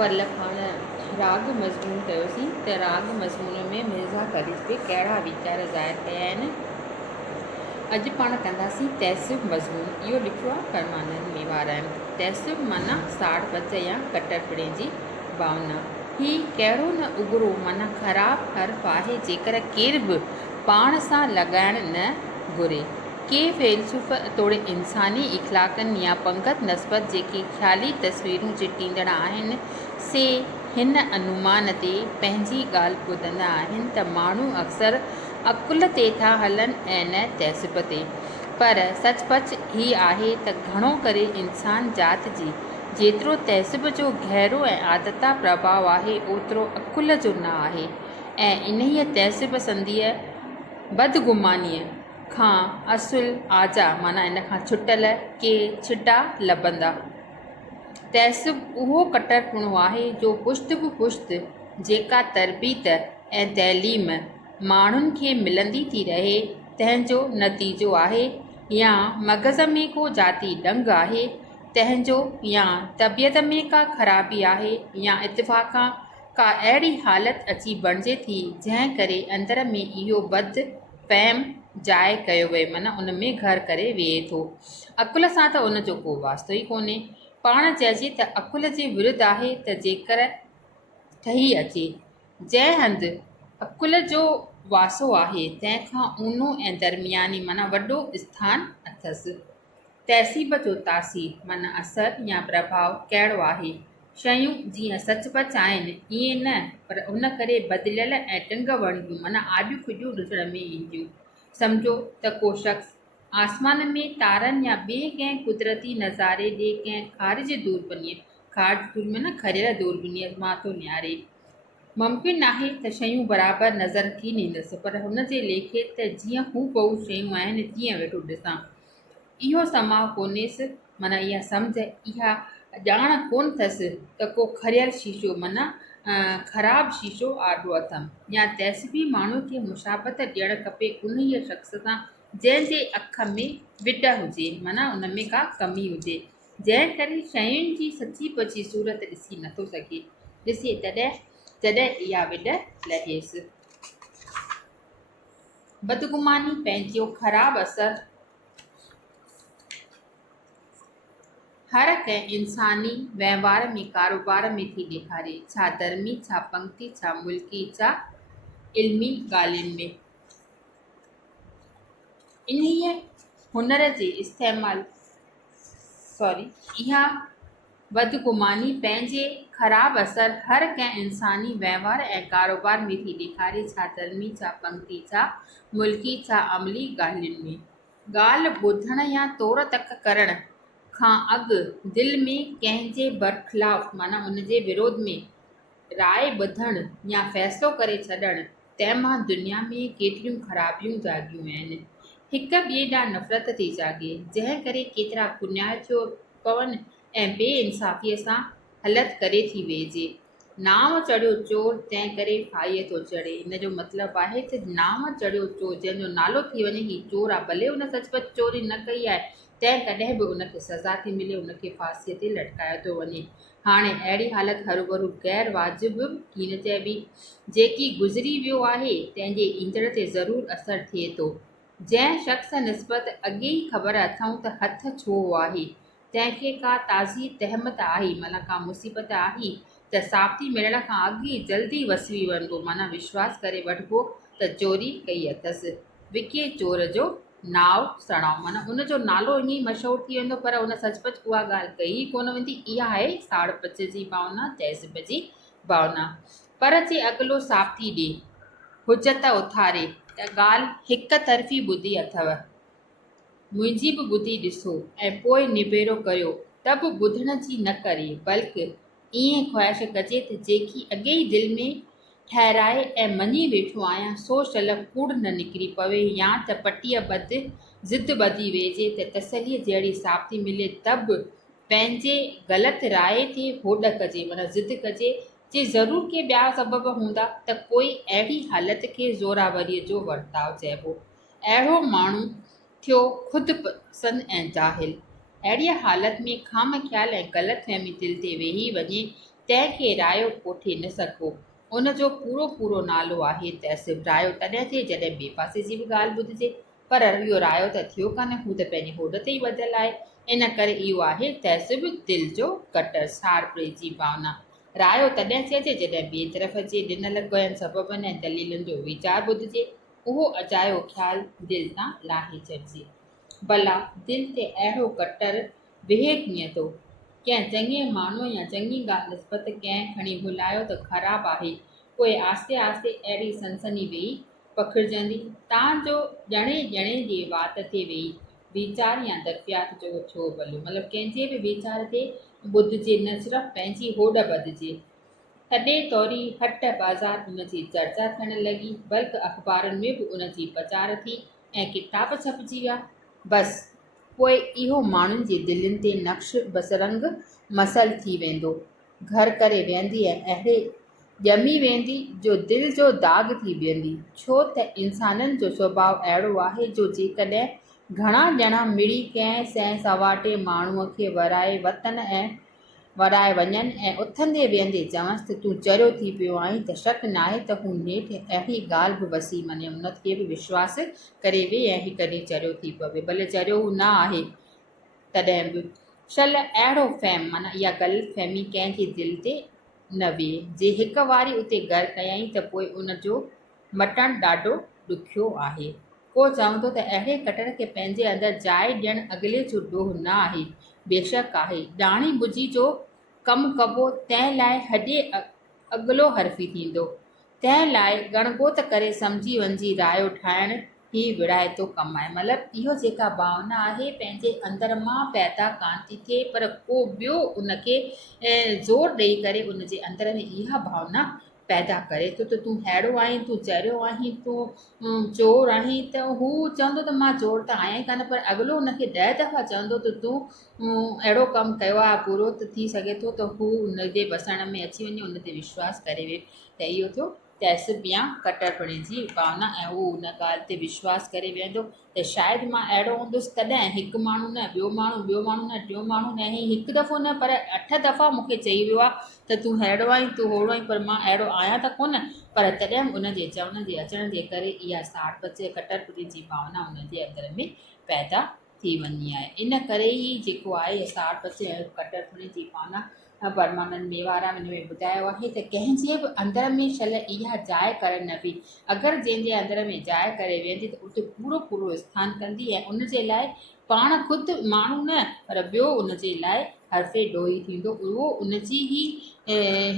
पर पाण राग मज़मून कयोसीं त राग मज़मून में मिर्ज़ा ग़रीब ते कहिड़ा वीचार ज़ाहिर कया आहिनि। अॼु पाण कंदासीं तहसीब मज़मून। इहो लिखियो आहे परमानंद मेवाराम। तहसीब माना साड़ पच या कटरपिड़े जी भावना। ही कहिड़ो न उगरो माना ख़राबु हर्फ़ आहे जेकर केर बि पाण सां लॻाइण न घुरे। के फ़ैलसूफ़ तोड़े इंसानी इख़लाक़नि या पंगत नस्बत जेके ख़्याली तस्वीरूं चिटींदड़ आहिनि से हिन अनुमान ते पंहिंजी ॻाल्हि ॿुधंदा आहिनि त माण्हू अक्सर अकुल ते था हलनि ऐं न तहसीब ते। पर सचपच ही आहे त घणो करे इंसान जात जी जेतिरो तहसीब जो गहरो ऐं आदता प्रभाव आहे ओतिरो अकुल जो न आहे ऐं इन्हीअ तहसीब संधीअ बदगुमानीअ खां असुल आजा माना इन खां छुटल के छिटा लभंदा। तहसीब उहो कटरपणो आहे जो पुश्त बि पुश्त जेका तरबीत ऐं तइलीम माण्हुनि खे मिलंदी थी रहे तंहिंजो नतीजो आहे या मग़ज़ में को जाती ॾंग आहे तंहिंजो या तबियत में का ख़राबी आहे या इत्तेफ़ाक़ां का अहिड़ी हालति अची बणिजे थी जंहिं करे अंदर में इहो बद फ़हम जाइ कयो वए माना उन में घर करे वेहे थो। अकुल सां त उन जो को वास्तो ई कोन्हे। पाण चइजे त अकुल जे विरुद्ध आहे त जेकर ठही अचे जंहिं हंधि अकुल जो वासो आहे तंहिंखां ऊनो ऐं दरमियानी माना वॾो स्थान अथसि। तहसीब जो तासीर माना असरु या प्रभाव कहिड़ो आहे। शयूं जीअं सचपच आहिनि ईअं न पर उन करे बदिलियल ऐं टिंग वणियूं माना आॾियूं फिॾियूं ॾिसण में ईंदियूं। सम्झो त को शख़्स आसमान में तारनि या ॿिए कंहिं कुदरती नज़ारे ॾे कंहिं ख़ारिज दूरबीनीअ माना खरियल दूरबीनीअ मां थो निहारे। मुमकिन आहे त शयूं बराबरि नज़र थी ईंदसि पर हुन जे लेखे त जीअं हू बहु शयूं आहिनि तीअं वेठो ॾिसां। इहो समाउ कोन्हेसि माना इहा सम्झ इहा ॼाण कोन अथसि त को खरियल शीशो माना ख़राबु शीशो आॾो अथमि या तहसीबी माण्हू खे मुशाबत ॾियणु खपे उन ई शख़्स सां जंहिंजे अख में विड हुजे माना उन में का कमी हुजे जंहिं करे शयुनि जी सची पची सूरत ॾिसी नथो सघे ॾिसे तॾहिं इहा विड लहेसि। बदगुमानी पंहिंजो ख़राबु असरु हर कंहिं इंसानी वहिंवार में कारोबार में थी ॾेखारे छा धर्मी छा पंक्ति छा मुल्की छा इल्मी ॻाल्हियुनि में। इन्हीअ हुनर जे इहा बदगुमानी पंहिंजे ख़राबु असरु हर कंहिं इंसानी वहिंवार ऐं कारोबार में थी ॾेखारे छा धर्मी छा पंक्ति छा मुल्की छा अमली ॻाल्हियुनि में। ॻाल्हि ॿुधण या तौर तक करण खां अॻु दिलि में कंहिंजे बरख़िलाफ़ माना उन जे विरोध में राय ॿुधणु या फ़ैसिलो करे छॾणु तंहिंमां दुनिया में केतिरियूं ख़राबियूं जागियूं आहिनि। हिक ॿिए ॾांहुं नफ़रत थी जागे जंहिं करे केतिरा गुनाह थियो पवनि ऐं बेइंसाफ़ीअ सां हलत करे थी वेहिजे। नाव चढ़ियो चोर तंहिं करे फाईअ थो चढ़े। इन जो मतिलबु आहे त नाव चढ़ियो चोर जंहिंजो नालो थी वञे ही चोर आहे भले उन सचपच चोरी न कई आहे तंहिं कॾहिं बि उनखे सज़ा थी मिले उनखे फांसीअ ते लटकायो थो वञे। हाणे अहिड़ी हालति हरूभरू गैर वाजिबु कीन चइबी जेकी गुज़री वियो आहे तंहिंजे ईंदड़ ते ज़रूरु असरु थिए थो। जंहिं शख़्स निस्बत अॻे ई ख़बर अथऊं त हथ छो आहे तंहिंखे का ताज़ी तहमत आहे माना का मुसीबत आहे त साबिती मिलण खां अॻु ई जल्दी वसवी वञिबो माना विश्वास करे वठिबो त चोरी कई अथसि। विके चोर जो नाव सणाओ माना उनजो नालो ईअं ई मशहूरु थी वेंदो पर उन सचपच उहा ॻाल्हि कई ई कोन वेंदी। इहा आहे साड़ पच जी भावना तहसीब जी भावना। पर जे अॻिलो साबिती ॾे हुजत उथारे त ॻाल्हि हिक तरफ़ी ॿुधी अथव मुंहिंजी बि ॿुधी ॾिसो ऐं पोइ निबेरो करियो त बि ॿुधण जी न करे बल्कि ईअं ख़्वाहिश कजे त जेकी अॻे ई दिलि में ठहिराए ऐं मञी वेठो आहियां सो शल कूड़ न निकिरी पवे या त पटीअ ज़िद ॿधी वेहिजे त तसलीअ जहिड़ी साबिती मिले त बि पंहिंजे ग़लति राय ते होॾ कजे माना ज़िद कजे जे ज़रूरु के ॿिया सबब हूंदा त कोई अहिड़ी हालति खे ज़ोरावरीअ जो वर्ताव चइबो। अहिड़ो माण्हू थियो ख़ुदि पसंदि ऐं जाहिल। अहिड़ीअ हालति में खाम ख़्याल ऐं ग़लति फ़हमी दिलि ते वेही वञे तंहिंखे रायो कोठे न सघो। उन जो पूरो पूरो नालो आहे तहसीब। रायो तॾहिं थिए जॾहिं ॿिए पासे जी बि ॻाल्हि ॿुधिजे, पर इहो रायो त थियो कान, हू त पंहिंजे होड ते ई ॿधियलु आहे। इन करे इहो आहे तहसीब दिलि जो कटर, साड़पड़े जी भावना। रायो तॾहिं चइजे जॾहिं ॿिए तरफ़ जे ॾिनल कयनि सबबनि ऐं दलीलुनि जो वीचार ॿुधिजे, उहो अजायो ख़्यालु दिलि तां लाहे छॾिजे। भला दिलि ते अहिड़ो कटर वेहे कीअं थो? कंहिं चङे माण्हूअ या चङी ॻाल्हि निस्बत कंहिं खणी भुलायो त ख़राबु आहे, पोइ आस्ते आस्ते अहिड़ी सनसनी वेही पखिड़िजंदी तव्हांजो ॼणे ॼणे जे वात ते वेही वीचार या दरफ़ियात जो छो भलो, मतिलबु कंहिंजे बि वीचार ते ॿुधिजे, न सिर्फ़ु पंहिंजी होॾ ॿधिजे। तॾहिं तौरी हट बाज़ार उन जी चर्चा थियणु लॻी, बल्कि अख़बारुनि में बि उन जी प्रचार थी ऐं किताब छपिजी विया। बसि पोइ इहो माण्हुनि जी दिलनि ते नक्श बसरंग मसल थी वेंदो, घर करे वेंदी ऐं अहिड़े ॼमी वेंदी जो दिलि जो दाग़ थी वेंदी। छो त इंसाननि जो सुभाउ अहिड़ो आहे जो जेकॾहिं घणा ॼणा मिड़ी कंहिं सैं सवाटे माण्हूअ खे वराए वञनि ऐं उथंदे वेहंदे चवंसि त तूं चरियो थी पियो आहीं, त शक नाहे त हू नेठि अहिड़ी ॻाल्हि बि वसी मञे, उनखे बि विश्वास करे वेहे ऐं हिकु ॾींहुं चरियो थी पवे, भले चरियो हू न आहे तॾहिं बि। शल अहिड़ो फ़हम, माना इहा ग़लतफ़हमी कंहिंजे दिलि ते न वेहे। जे हिकु वारी उते घर कयईं त पोइ उन जो मटणु ॾाढो ॾुखियो आहे। को चवंदो त अहिड़े कटर खे पंहिंजे अंदरि जाइ ॾियणु अॻिले जो ॾोह न आहे। बेशक आहे, ॼाणी बुझी जो कमु कबो, तंहिं लाइ हॾे अॻिलो हरफ़ी थींदो, तंहिं लाइ ॻणगोत करे सम्झी वञिजी रायो ठाहिणु ही विड़ाइतो कमु आहे। मतिलबु इहो जेका भावना आहे पंहिंजे अंदरि मां पैदा कान थी थिए, पर को ॿियो उनखे ज़ोर ॾेई करे उनजे अंदरि में इहा भावना पैदा करे थो त तूं अहिड़ो आहीं, तूं चरियो आहीं, तूं चोर आहीं। त हू चवंदो त मां चोर त आहियां ई कान, पर अॻिलो उनखे 10 दफ़ा चवंदो त तूं अहिड़ो कमु कयो आहे, पूरो त थी सघे थो त हू उनजे बसण में अची वञे, उन ते विश्वास करे वे। त इहो थियो तहसीब या कटरपणे जी भावना, ऐं उहो उन ॻाल्हि ते विश्वास करे वेहंदो त शायदि मां अहिड़ो हूंदुसि तॾहिं हिकु माण्हू न, ॿियो माण्हू न, टियों माण्हू न, ऐं हिकु दफ़ो न पर 8 दफ़ा मूंखे चई वियो आहे त तूं अहिड़ो आहीं, तूं होड़ो आहीं, पर मां अहिड़ो आहियां त कोन। पर तॾहिं बि उन जे चवण जे अचण जे करे इहा साड़पचे कटरपणे जी भावना उनजे अंदरि में पैदा थी वञी आहे। इन करे ई जेको आहे साड़पचे ऐं कटरपणे जी भावना परमानंद मेवाराम हिन में ॿुधायो आहे त कंहिंजे बि अंदरि में शल इहा जाइ करे न वेही, अगरि जंहिंजे अंदरि में जाइ करे वेंदी त उते पूरो पूरो स्थान कंदी, ऐं उनजे लाइ पाण ख़ुदि माण्हू न पर ॿियो उनजे लाइ हरफ़े ॾोही थींदो। उहो उनजी ई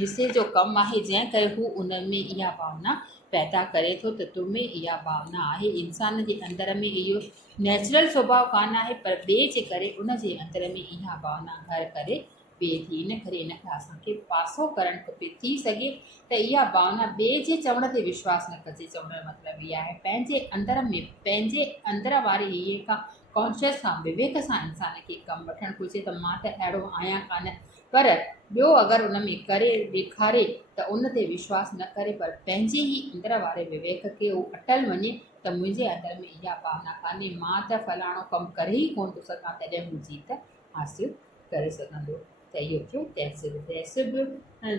हिसे जो कमु आहे, जंहिं करे हू उन में इहा भावना पैदा करे थो त तुम में इहा भावना आहे। इंसान जे अंदरि में इहो नेचुरल स्वभाव कान आहे, पर ॿिए जे करे उनजे अंदरि में इहा भावना घर करे ॿिए थी। इन करे इनखे असांखे पासो करणु खपे। थी सघे त इहा भावना ॿिए जे चवण ते विश्वास न कजे। चवण जो मतिलबु इहा आहे पंहिंजे अंदरि में, पंहिंजे अंदरि वारे इहे खां कॉन्शियस सां, विवेक सां इंसान खे कमु वठणु घुरिजे त मां त अहिड़ो आहियां कान, पर ॿियो अगरि उन में करे ॾेखारे त उन ते विश्वास न करे, पर पंहिंजे ई अंदरि वारे विवेक खे उहो अटल वञे त मुंहिंजे अंदरि में इहा भावना कान्हे, मां त फलाणो कमु करे ई कोन थो सघां, तॾहिं हू जीत हासिलु करे सघंदो। त इहो थियो तहसीब। तहसीब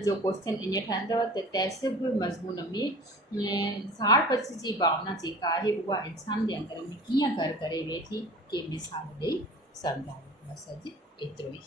जो क्वेश्चन ईअं ठहंदव त तहसीब मज़मून में साड़पच जी भावना जेका आहे उहा इंसान जे अंदरि में कीअं घर करे वेही थी, के मिसाल ॾेई सम्झायो। बसि अॼु एतिरो ई।